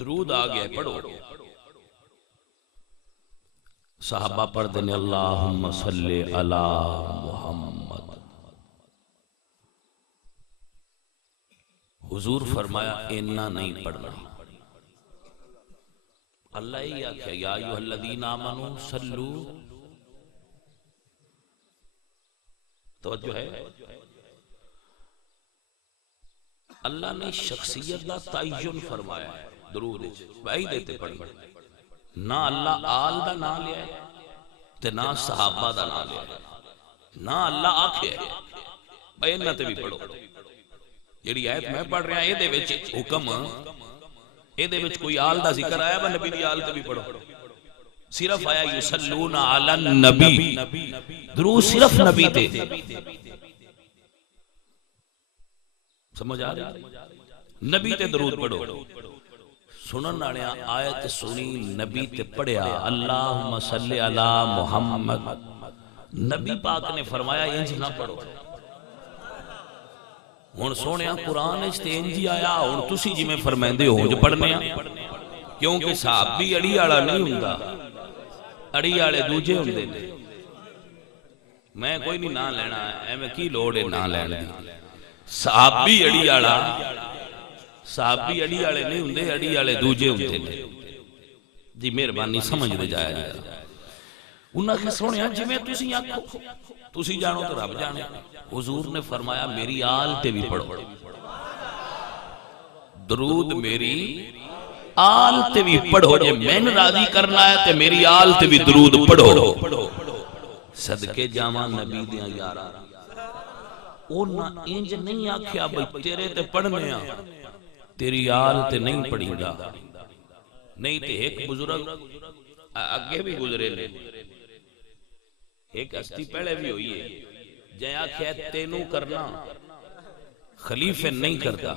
درود آ گیا پڑھو. صحابہ پڑھتے ہیں اللہم صلی علی محمد. حضور فرمایا اینا نہیں پڑھنا. اللہ ہی آکھیا یا ایھا الذین آمنوا صلو. توجہ ہے. اللہ نے شخصیت دا تعین فرمایا ہے درود بھائی دیتے پڑھی. نہ اللہ آل دا نام لیا ہے تے نہ صحابہ دا نام لیا ہے. نہ اللہ آکھے ہے بھائی انہاں تے بھی پڑھو. جیڑی آیت میں پڑھ رہا اے دے وچ حکم اے دے وچ کوئی آل دا ذکر آیا بس نبی دی آل تے بھی پڑھو. صرف آیا یصلون علی النبی. درود صرف نبی تے. سمجھ آ رہی نبی تے درود پڑھو. سنن والے آیت سنی نبی تے پڑھیا اللہم صلی علی محمد. نبی پاک نے فرمایا انج نہ پڑھو. ہن سونیا قرآن وچ تے انج ہی آیا. ہن تسی جویں فرماندے ہو جو پڑھنے آ کیونکہ صحابی اڑی والا نہیں ہوندا. اڑی والے دوجے ہوندے نے. میں کوئی نہیں نام لینا ایویں کی لوڑ ہے نام لین دی. صحابی اڑی والا صحابی اڑی والے نہیں ہوندے. اڑی والے دوجے ہوندے نے. جی مہربانی سمجھ دے جایا جی. انہاں نے سنیا جویں تسی آکھو تسی جانو تو رب جانے. حضور نے فرمایا میری آل تے بھی پڑھو. درود میری آل تے بھی پڑھو. جے میں راضی کرنا ہے تے میری آل تے بھی درود پڑھو. صدقے جاواں نبی دیاں یاراں اونا انج نہیں آکھیا بھئی تیرے تے پڑھنے آ تیری آل تے نہیں پڑھی گا. نہیں تے ایک بزرگ اگے بھی گزرے لے ایک ہستی پہلے بھی ہوئی ہے جے آکھیا تینو کرنا خلیفے نہیں کرتا.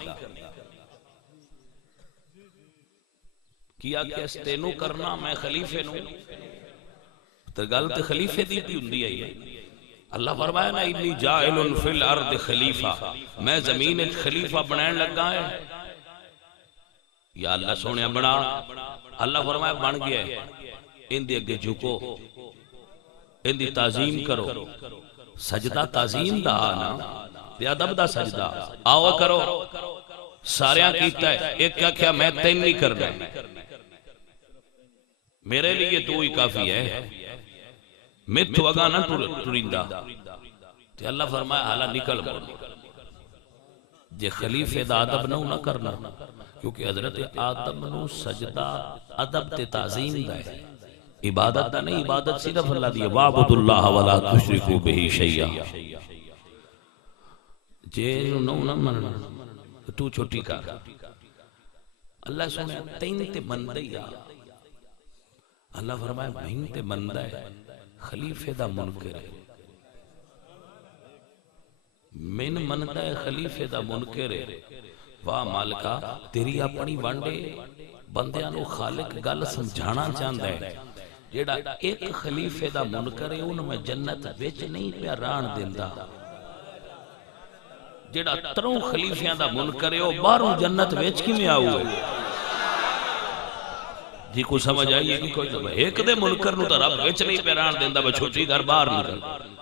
کیا کہ تینو کرنا میں خلیفے نو تو گل تے خلیفے دی بھی ہوندی ہے. اللہ فرمایا نا انی جاعل فی الارض خلیفہ. میں زمین ایک خلیفہ بنائن لگا ہے. یا اللہ سونے بنا. اللہ فرمایا بن گیا ہے. ان دی اگے جھکو ان دی تعظیم کرو. سجدہ تعظیم دا آنا تے ادب دا سجدہ آؤ کرو. ساریاں کیتا ہے. ایک کیا کیا میں تین نہیں کرنا میرے لیے تو ہی کافی ہے. مت وگا نہ ٹریندا. تے اللہ فرمایا حالا نکل بول. جے خلیفے دا ادب نہ کرنا کیونکہ حضرت آدم نو سجدہ ادب تے تعظیم دا ہے. عبادت دا نہیں. عبادت صرف اللہ دی. وَاعْبُدُوا اللَّهَ وَلَا تُشْرِكُوا بِهِ شَيْئًا. جے نہ مننا تو چھوٹی کر. اللہ سنے تین تے بندہ یا اللہ فرمایا میں تے بندہ ہے خلیفے دا منکر ہے. من منتا ہے خلیفے دا منکر ہے. واہ مالکا تیری اپنی وانڈے بندیاں نو خالق گل سمجھانا چاہتا ہے. جیڑا ایک خلیفے دا منکر ہے ان میں جنت وچ نہیں پیا ران دیندا. جیڑا تروں خلیفیاں دا منکر ہے وہ باہروں جنت وچ کیویں آؤ ہے. جی کو سمجھ آئیے کہ کوئی نہ ایک دے منکر نو تے رب وچ نہیں پیا ران دیندا. بس چھوٹی گھر باہر نکل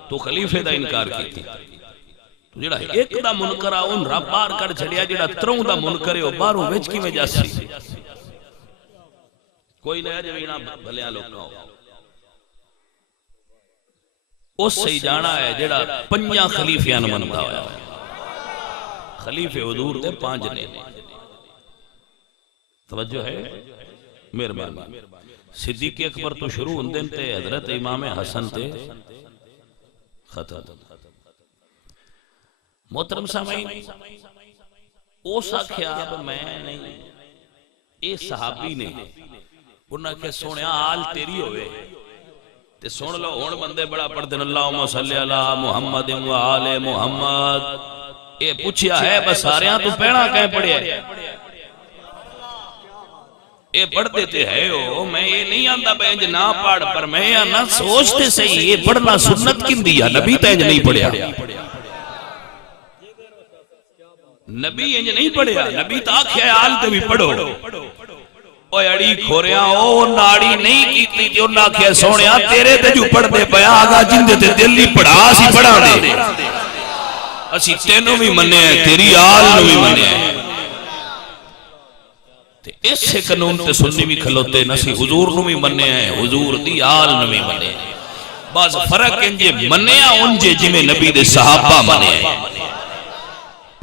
تو خلیفے دا انکار کیتی. تو جیڑا ایک دا منکر آ ان رب باہر کر چھڑیا. جیڑا تروں دا منکر ہے وہ باہروں وچ کیویں جاسی. کوئی نہ جوینا بھلیاں لوکاں ہو اس سے جانا ہے جیڑا پنجاں خلیفیاں نوں مندا ہویا. خلیفے حضور دے 5 نے. توجہ ہے مہربانی. صدیق اکبر تو شروع ہوندے تے حضرت امام حسن تے ختم. محترم سامعین اس آکھیا میں نہیں اے صحابی نے انہاں کہ سونیا آل تیری ہوئے تے سن لو. ہن بندے بڑا پڑھدے اللہم صلی علی محمد و آل محمد. اے پوچھیا ہے بس ساریاں تو پہنا کہیں پڑھیا ہے. اے پڑھتے تے ہے ہو. میں یہ نہیں آندا بینج نہ پڑھ پر میں نہ سوچتے صحیح یہ پڑھنا سنت کندی ہے. نبی تینج نہیں پڑھیا. نبی انج نہیں پڑھیا. نبی تا آکھیا آل تے بھی پڑھو. اوے اڑی کھوریا او ناڑی نہیں کیتی جو نہ کیا سونیا تیرے تے جو پڑھ دے پیا آگا جندے تے دلی پڑھا سی پڑھا دے اسی تینوں بھی منے ہیں تیری آل نو بھی منے ہیں اس سے قانون تے سنی بھی کھلوتے نسی حضور نو بھی منے ہیں حضور دی آل نو بھی منے ہیں بعض فرق انجے منے ہیں انجے جمیں نبی دے صحابہ منے ہیں